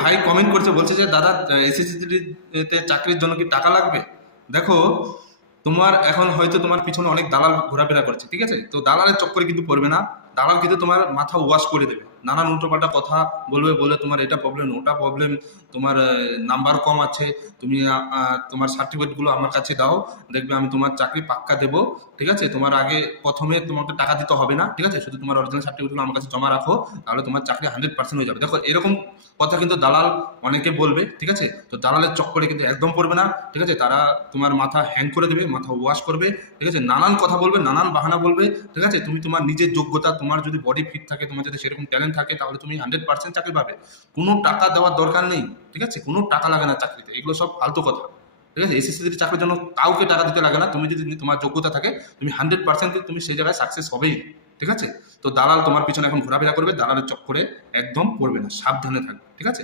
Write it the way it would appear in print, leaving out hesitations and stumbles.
ভাই কমেন্ট করছে, বলছে যে দাদা এসএসসি তে চাকরির জন্য কি টাকা লাগবে? দেখো, তোমার এখন হয়তো তোমার পিছনে অনেক দালাল ঘোরাফেরা করছে, ঠিক আছে? তো দালালের চক্করে কিন্তু পড়বে না। দালাল কিন্তু তোমার মাথা ওয়াশ করে দেবে, নানান উল্টোপাল্টা কথা বলবে, বলে তোমার এটা প্রবলেম ওটা প্রবলেম, তোমার নাম্বার কম আছে, তুমি তোমার সার্টিফিকেটগুলো আমার কাছে দাও, দেখবে আমি তোমার চাকরি পাক্কা দেবো। ঠিক আছে, তোমার আগে প্রথমে তোমাকে টাকা দিতে হবে না, ঠিক আছে? শুধু তোমার অরিজিনাল সার্টিফিকেটগুলো আমার কাছে জমা রাখো, তাহলে তোমার চাকরি 100% হয়ে যাবে। দেখো, এরকম কথা কিন্তু দালাল অনেকে বলবে, ঠিক আছে? তো দালালের চক্করে কিন্তু একদম পড়বে না, ঠিক আছে? তারা তোমার মাথা হ্যাং করে দেবে, মাথা ওয়াশ করবে, ঠিক আছে? নানান কথা বলবে, নানান বাহানা বলবে, ঠিক আছে? তুমি তোমার নিজের যোগ্যতা, তোমার যদি বডি ফিট থাকে, তোমার যদি সেরকম ট্যালেন্ট থাকে, তাহলে তুমি 100% চাকরি পাবে। কোনো টাকা দেওয়ার দরকার নেই, ঠিক আছে? কোনো টাকা লাগে না চাকরিতে, এগুলো সব ফালতু কথা। ঠিক আছে, এসএসসি চাকরির জন্য কাউকে টাকা দিতে লাগে না। তুমি যদি তোমার যোগ্যতা থাকে, তুমি 100% তুমি সেই জায়গায় সাকসেস হবেই, ঠিক আছে? তো দালাল তোমার পিছনে এখন ঘোরাফেরা করবে, দালালের চক্করে একদম পড়বে না, সাবধানে থাকবে, ঠিক আছে?